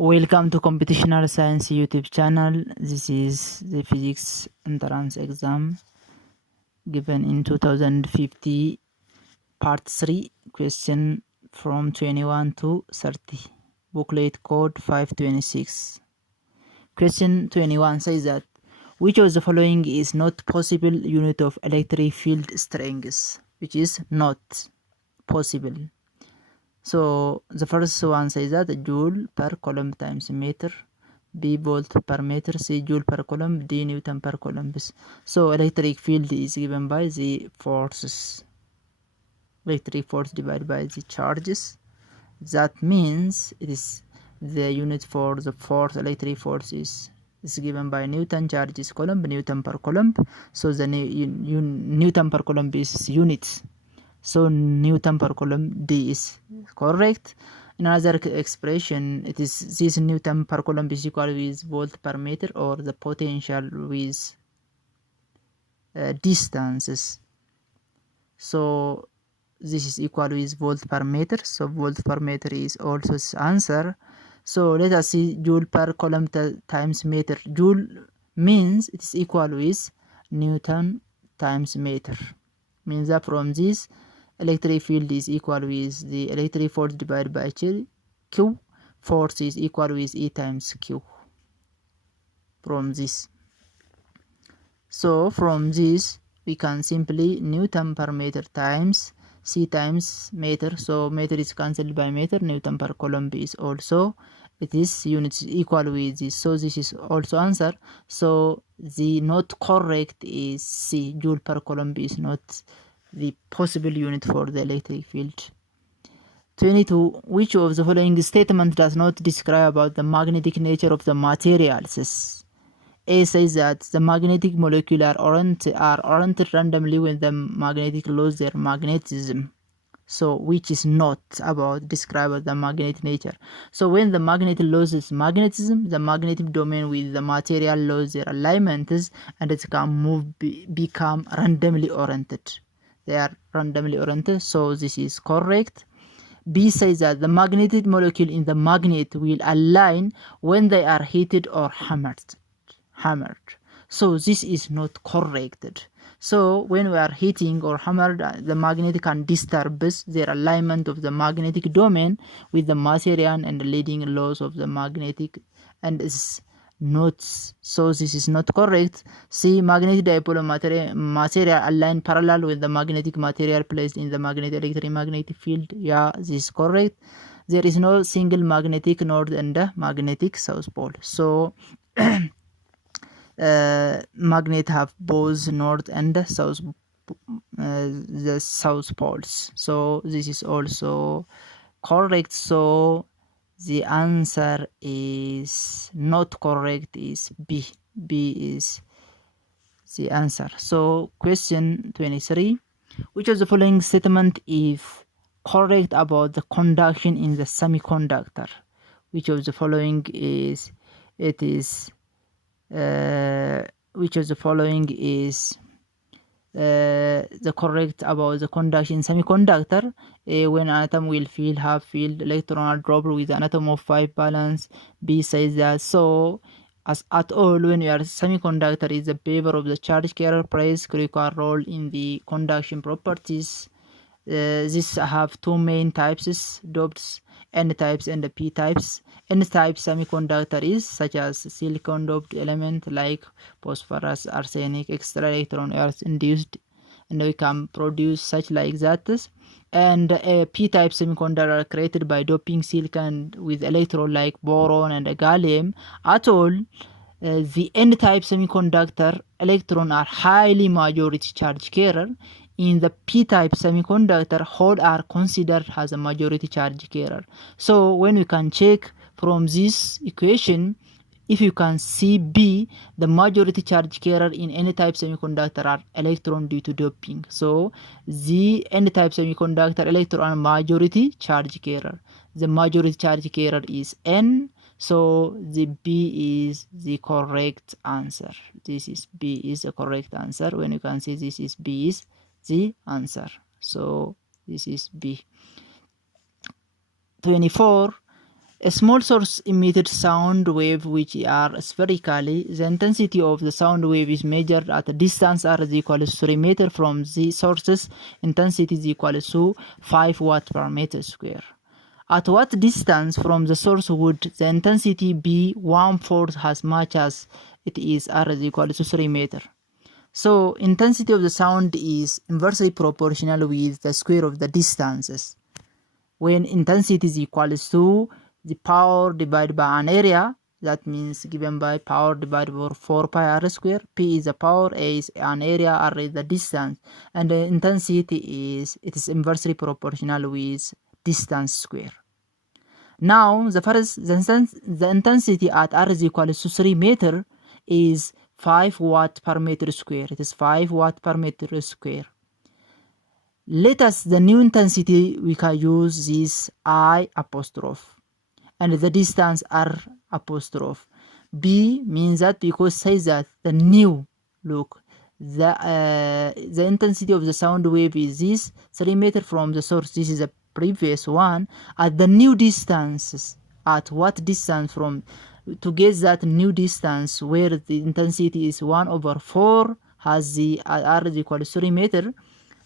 Welcome to Computational Science YouTube channel. This is the physics entrance exam given in 2050 Part-3 question from 21 to 30. Booklet code 526. Question 21 says that which of the following is not possible unit of electric field strength? Which is not possible. So the first one says that joule per coulomb times meter, B volt per meter, C joule per coulomb, D Newton per coulomb. So electric field is given by the forces. Electric force divided by the charges. That means it is the unit for the force, electric force is given by Newton, charge is coulomb, Newton per coulomb. So the Newton per coulomb is units. So Newton per coulomb, D is correct. In another expression, it is this Newton per coulomb is equal with volt per meter, or the potential with distances. So this is equal with volt per meter. So volt per meter is also its answer. So let us see joule per coulomb times meter. Joule means it is equal with Newton times meter. Means that from this electric field is equal with the electric force divided by Q. Force is equal with E times Q. From this. So from this we can simply Newton per meter times C times meter. So meter is cancelled by meter. Newton per coulomb is also, it is units equal with this. So this is also answer. So the not correct is C. Joule per coulomb is not the possible unit for the electric field. 22. Which of the following statement does not describe about the magnetic nature of the materials? A says that the magnetic molecules are oriented randomly when the magnetic lose their magnetism. So which is not about describe the magnetic nature. So when the magnet loses magnetism, the magnetic domain with the material lose their alignments and it can become randomly oriented. They are randomly oriented, so this is correct. B says that the magnetic molecule in the magnet will align when they are heated or hammered. So this is not correct. So when we are heating or hammered, the magnet can disturb their alignment of the magnetic domain with the material and leading loss of the magnetic, and is not, so this is not correct. See, magnetic dipole material aligned parallel with the magnetic material placed in the magnetic electromagnetic field. Yeah, this is correct. There is no single magnetic north and the magnetic south pole. So magnet have both north and the south poles. So this is also correct. So the answer is not correct, is B. B is the answer. So question 23. Which of the following statement is correct about the conduction in the semiconductor? Which of the following is which of the following is the correct about the conduction semiconductor? When an atom will have field electron are dropped with an atom of 5 valence. B says that so as at all when your semiconductor is the behavior of the charge carrier plays critical role in the conduction properties. These have two main types, dopes, N types and P types. N type semiconductor is such as silicon doped element like phosphorus, arsenic, extra electron earth induced, and we can produce such like that. And P type semiconductor are created by doping silicon with electron like boron and gallium. At all, the N type semiconductor electron are highly majority charge carrier. In the p-type semiconductor, hole are considered as a majority charge carrier. So when we can check from this equation, if you can see B, the majority charge carrier in N-type semiconductor are electron due to doping. So the N-type semiconductor electron are majority charge carrier. The majority charge carrier is N. So the B is the correct answer. This is B is the correct answer. When you can see this is B is the answer. So this is B. 24. A small source emitted sound wave which are spherically. The intensity of the sound wave is measured at a distance r is equal to 3 meter from the source's intensity is equal to 5 watt per meter square. At what distance from the source would the intensity be 1/4 as much as it is r is equal to 3 meter? So intensity of the sound is inversely proportional with the square of the distances. When intensity is equal to the power divided by an area, that means given by power divided by 4 pi r square. P is the power, A is an area, R is the distance, and the intensity is inversely proportional with distance square. Now the intensity at r is equal to 3 meter is 5 watt per meter square. It is 5 watt per meter square. Let us the new intensity, we can use this I apostrophe and the distance r apostrophe. B means that because says that the new, look, the intensity of the sound wave is this 3 meter from the source. This is the previous one. At the new distances, at what distance from, to get that new distance where the intensity is 1/4 has the r is equal to 3 meter.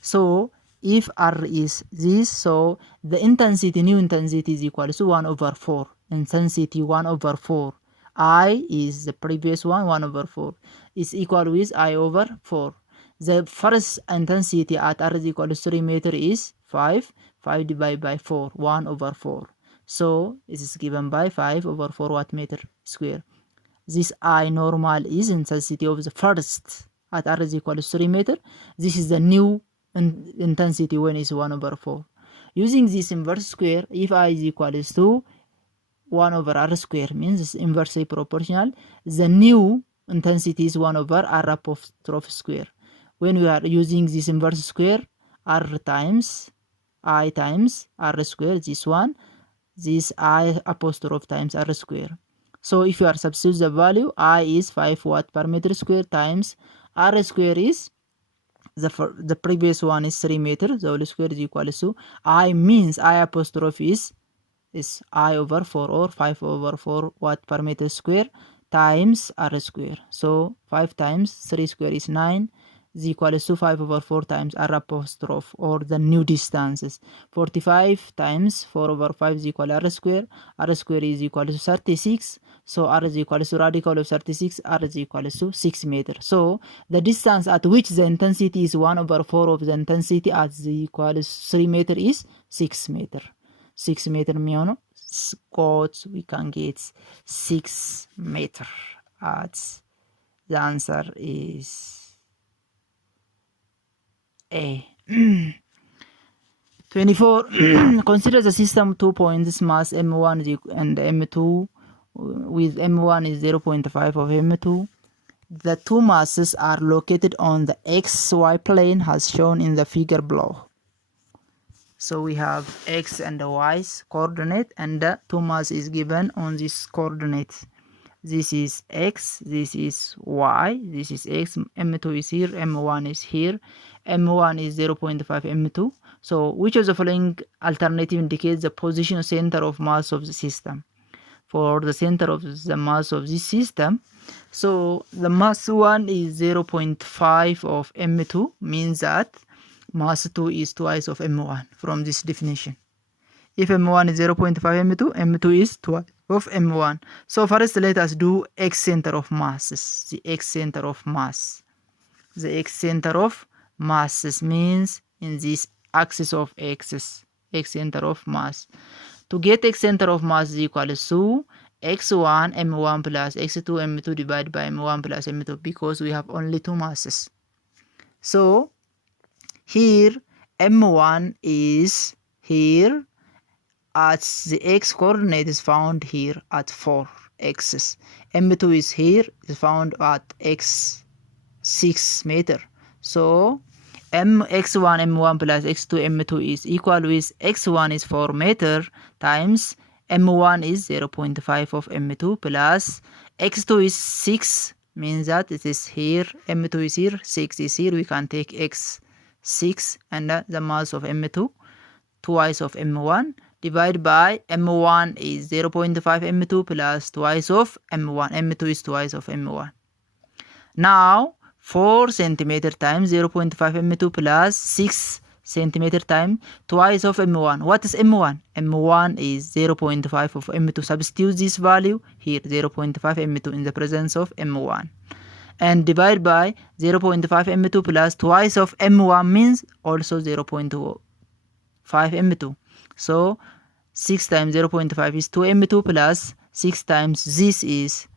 So if r is this, so the intensity, new intensity is equal to 1/4. Intensity 1/4. I is the previous one, 1/4 is equal with I/4. The first intensity at r is equal to 3 meter is 5 divided by 4, 1/4. So it is given by 5/4 watt meter square. This I normal is intensity of the first at r is equal to 3 meter. This is the new intensity when it's 1/4. Using this inverse square, if I is equal to 1/r square, means it's inversely proportional. The new intensity is 1/r apostrophe square. When we are using this inverse square, r times I times r square, this one, this I apostrophe times r square. So if you are substitute the value, I is 5 watt per meter square times r square is the previous one is 3 meter, the whole square is equal to I means I apostrophe is I/4 or 5/4 watt per meter square times r square. So 5 times 3 square is 9 is equal to 5/4 times r apostrophe or the new distances. 45 times 4/5 is equal to r square. R square is equal to 36. So r is equal to radical of 36. R is equal to 6 meter. So the distance at which the intensity is 1/4 of the intensity at the equal to 3 meter is 6 meter. 6 meter means we can get 6 meter. The answer is A. 24. Consider the system 2 points mass m1 and m2 with m1 is 0.5 of m2. The two masses are located on the xy plane as shown in the figure below. So we have x and the y's coordinate, and the two mass is given on this coordinate. This is x, this is y, this is x, m2 is here, m1 is here, m1 is 0.5 m2. So which of the following alternative indicates the position center of mass of the system? For the center of the mass of this system, so the mass 1 is 0.5 of m2, means that mass 2 is twice of m1 from this definition. If m1 is 0.5 m2, m2 is twice of m1. So first let us do x center of masses. The x center of mass. The x center of masses means in this axis of x's, x center of mass. To get x center of mass is equal to x1 m1 plus x2 m2 divided by m1 plus m2, because we have only two masses. So here m1 is here at the x coordinate is found here at 4 x's. m2 is here, is found at x 6 meter. So x1 m1 plus x2 m2 is equal with x1 is 4 meter times m1 is 0.5 of m2 plus x2 is 6, means that it is here, m2 is here, 6 is here, we can take x 6 and the mass of m2 twice of m1 divided by m1 is 0.5 m2 plus twice of m1. m2 is twice of m1. Now 4 centimeter times 0.5 m2 plus 6 centimeter time twice of m1. What is m1? m1 is 0.5 of m2. Substitute this value here, 0.5 m2 in the presence of m1. And divide by 0.5 m2 plus twice of m1 means also 0.5 m2. So 6 times 0.5 is 2 m2 plus 6 times this is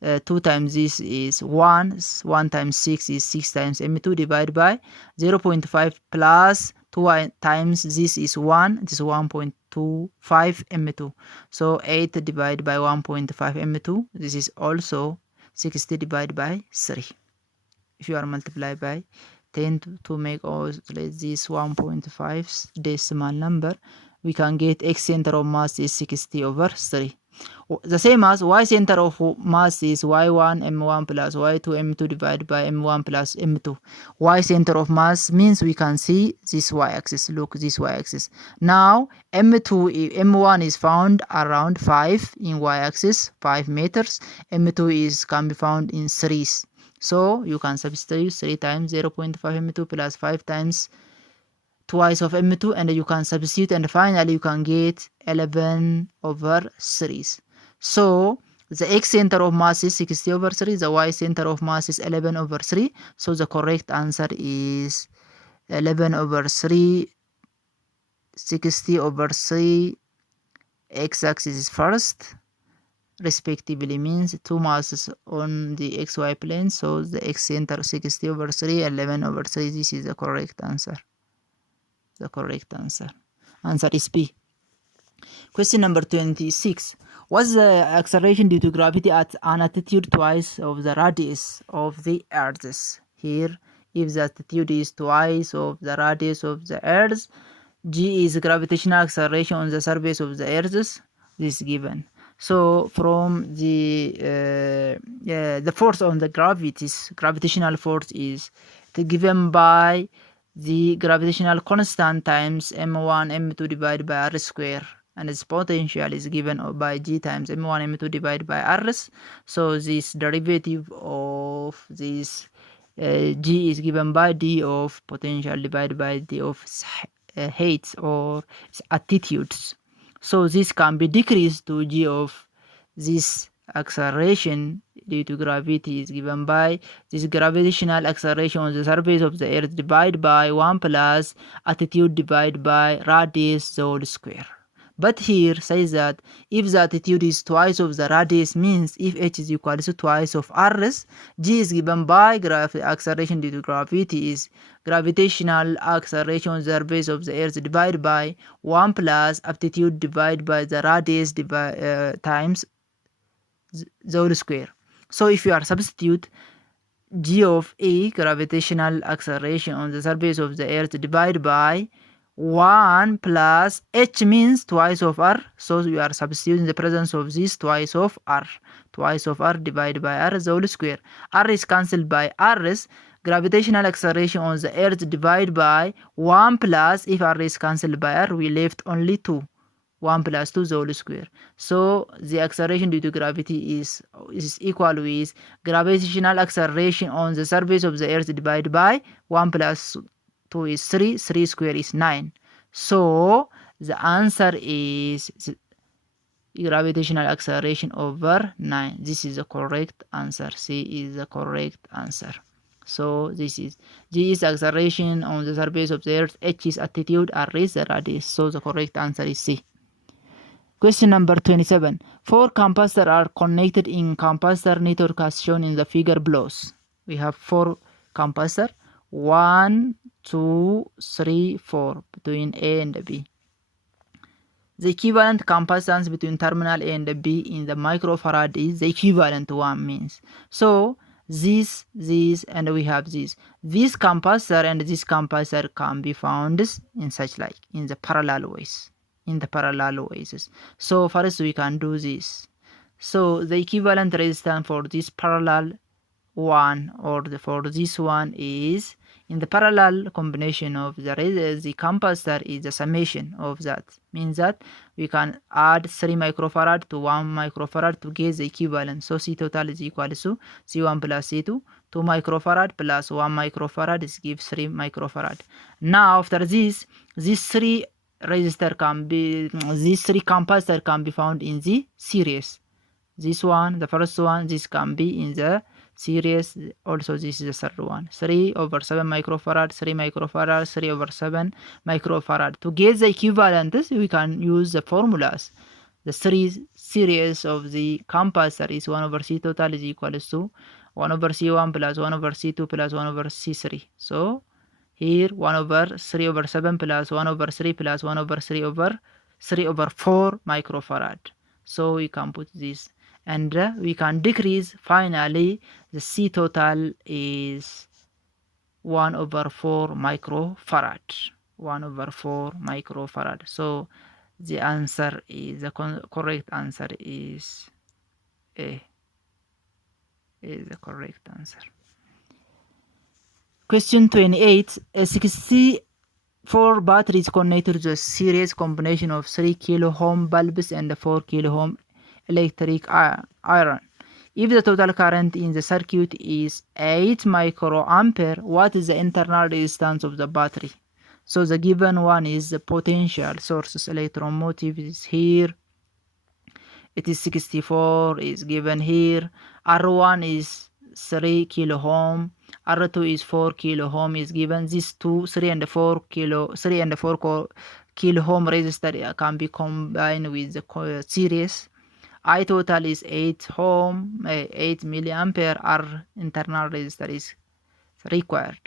2 times this is 1. 1 times 6 is 6 times m2 divided by 0.5 plus 2 times this is 1. This is 1.25 m2. So 8 divided by 1.5 m2. This is also 60 divided by 3. If you are multiply by 10 to make all this 1.5 decimal number, we can get x center of mass is 60 over 3. The same as y center of mass is y1 m1 plus y2 m2 divided by m1 plus m2. Y center of mass means we can see this y-axis. Look, this y-axis. Now m1 is found around 5 in y-axis, 5 meters. m2 can be found in 3s. So you can substitute 3 times 0.5 m2 plus 5 times twice of m2, and you can substitute, and finally you can get 11 over 3. So the x center of mass is 60 over 3, the y center of mass is 11 over 3. So the correct answer is 11 over 3, 60 over 3, x-axis is first, respectively means 2 masses on the xy plane. So the x center 60 over 3, 11 over 3, this is the correct answer. The correct answer. Answer is B. Question number 26. What's the acceleration due to gravity at an altitude twice of the radius of the Earth? Here, if the altitude is twice of the radius of the Earth, g is gravitational acceleration on the surface of the Earth. This is given. So from the force on the gravitational force is given by the gravitational constant times m1 m2 divided by r square, and its potential is given by g times m1 m2 divided by r. So this derivative of this g is given by d of potential divided by d of height or attitudes. So this can be decreased to g of this acceleration due to gravity is given by this gravitational acceleration on the surface of the Earth divided by 1 plus attitude divided by radius the whole square. But here says that if the attitude is twice of the radius, means if h is equal to twice of rs, g is given by acceleration due to gravity is gravitational acceleration on the surface of the Earth divided by 1 plus attitude divided by the radius times the whole square. So if you are substitute g of a gravitational acceleration on the surface of the Earth divided by 1 plus h means twice of r. So we are substituting the presence of this twice of r. Twice of r divided by r the whole square. R is cancelled by r's. Gravitational acceleration on the Earth divided by 1 plus, if r is cancelled by r, we left only 2. 1 plus 2 the whole square. So the acceleration due to gravity is equal with gravitational acceleration on the surface of the Earth divided by 1 plus 2 is 3. 3 square is 9. So the answer is gravitational acceleration over 9. This is the correct answer. C is the correct answer. So this is g is acceleration on the surface of the Earth, h is attitude, r is the radius. So the correct answer is C. Question number 27. 4 capacitors are connected in capacitor network as shown in the figure below. We have 4 capacitors, 1, 2, 3, 4 between A and B. The equivalent capacitance between terminal A and B in the microfarad is the equivalent one means. So this, and we have this. This capacitor and this capacitor can be found in such like in the parallel ways. So first we can do this. So the equivalent resistance for this parallel one or for this one is In the parallel combination of the capacitor is the summation of that. Means that we can add 3 microfarad to 1 microfarad to get the equivalent. So C total is equal to C1 plus C2. 2 microfarad plus 1 microfarad is gives 3 microfarad. Now after this, these 3 capacitor can be found in the series. This one, the first one, this can be in the series. Also this is the third one. 3 over 7 microfarad, 3 microfarad, 3 over 7 microfarad. To get the equivalent, we can use the formulas. The series of the capacitor is 1 over C total is equal to 1 over C1 plus 1 over C2 plus 1 over C3. So here 1 over 3 over 7 plus 1 over 3 plus 1 over 3 over 4 microfarad. So we can put this, and we can decrease. Finally the C total is 1 over 4 microfarad. 1 over 4 microfarad. So the answer is, the correct answer is A. Is the correct answer. Question 28. A 64 batteries connected to a series combination of 3 kilo ohm bulbs and 4 kilo ohm electric iron. If the total current in the circuit is 8 microampere, what is the internal resistance of the battery? So the given one is the potential sources. Electromotive is here. It is 64 is given here. R1 is 3 kilo ohm. R2 is 4 kilo ohm is given. These two 3 and 4 kilo ohm resistor can be combined with the series. I total is 8 milliampere. R internal resistor is required.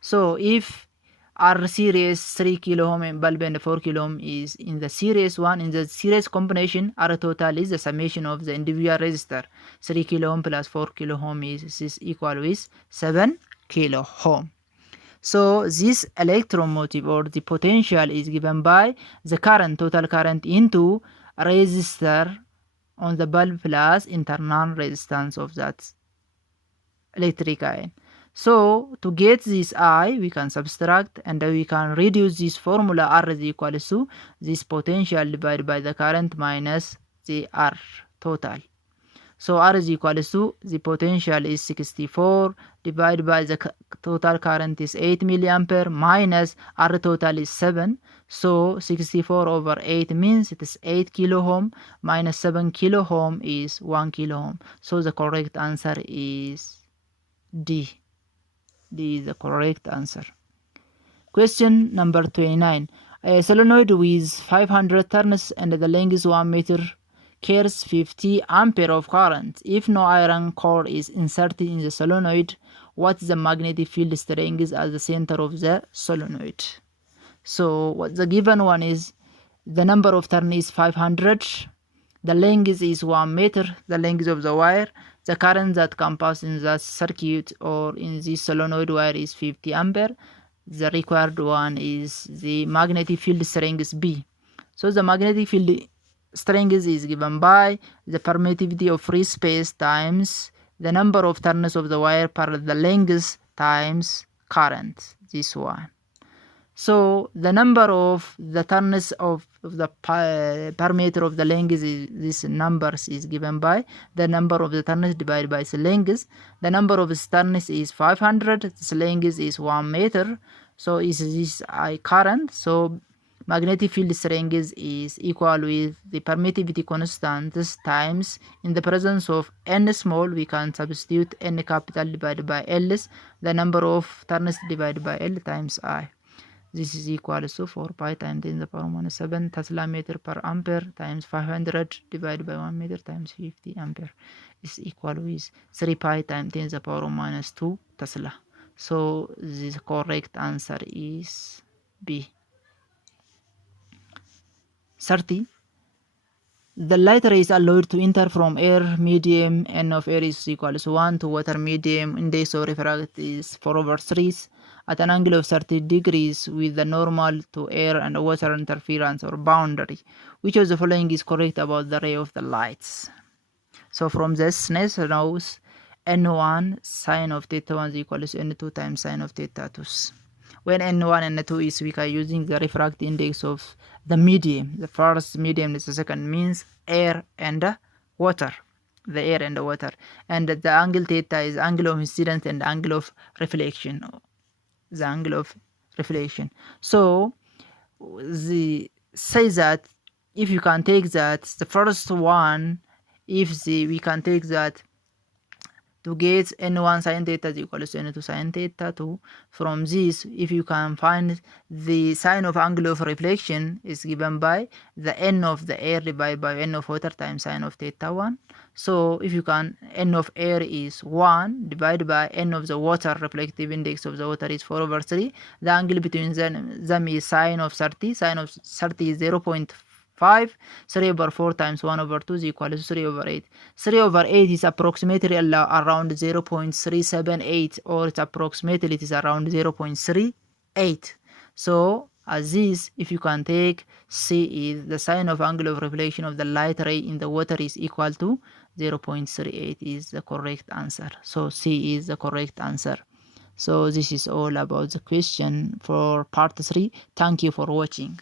So if R series 3 kilo ohm bulb and 4 kilo ohm is in the series one, in the series combination, R total is the summation of the individual resistor. 3 kilo ohm plus 4 kilo ohm is equal with 7 kilo ohm. So this electromotive or the potential is given by the current, total current into resistor on the bulb plus internal resistance of that electric iron. So to get this I, we can subtract, and we can reduce this formula. R is equal to this potential divided by the current minus the R total. So R is equal to the potential is 64 divided by the total current is 8 milliampere minus R total is 7. So 64 over 8 means it is 8 kilo ohm minus 7 kilo ohm is 1 kilo ohm. So the correct answer is D. D is the correct answer. Question number 29. A solenoid with 500 turns and the length is 1 meter carries 50 ampere of current. If no iron core is inserted in the solenoid, what is the magnetic field strength at the center of the solenoid? So what the given one is, the number of turns is 500, the length is 1 meter, the length of the wire, the current that can pass in the circuit or in the solenoid wire is 50 ampere. The required one is the magnetic field strength B. So the magnetic field strength is given by the permittivity of free space times the number of turns of the wire per the length times current, this one. So the number of the turns of the per meter of the length is this numbers is given by the number of the turns divided by the length. The number of turns is 500, the length is 1 meter. So is this I current. So magnetic field strength is equal with the permittivity constant times, in the presence of n small we can substitute n capital divided by L, the number of turns divided by L times I. This is equal to 4 pi times 10 to the power minus 7 Tesla meter per ampere times 500 divided by 1 meter times 50 ampere is equal with 3 pi times 10 to the power minus 2 Tesla. So the correct answer is B. 30. The light ray is allowed to enter from air medium. N of air is equal to 1 to water medium. Index of refract is 4 over 3 at an angle of 30 degrees with the normal to air and water interference or boundary. Which of the following is correct about the ray of the lights? So from this, knows n1 sine of theta 1 is equal to n2 times sine of theta 2. When n1 and n2 is weak, using the refractive index of the medium. The first medium is the second means air and water. The air and the water. And the angle theta is angle of incidence and angle of reflection. The angle of reflection. So say that if you can take that, the first one, if we can take that to get n1 sin theta is equal to n2 sin theta 2. From this, if you can find the sine of angle of reflection is given by the n of the air divided by n of water times sine of theta 1. So if you can, n of air is 1 divided by n of the water, reflective index of the water is 4/3. The angle between them is sine of 30. Sine of 30 is 0.5. 3/4 times 1/2 is equal to 3/8. 3/8 is approximately around 0.378, or it's approximately it is around 0.38. So as this, if you can take C is the sine of angle of reflection of the light ray in the water is equal to 0.38 is the correct answer. So C is the correct answer. So this is all about the question for part 3. Thank you for watching.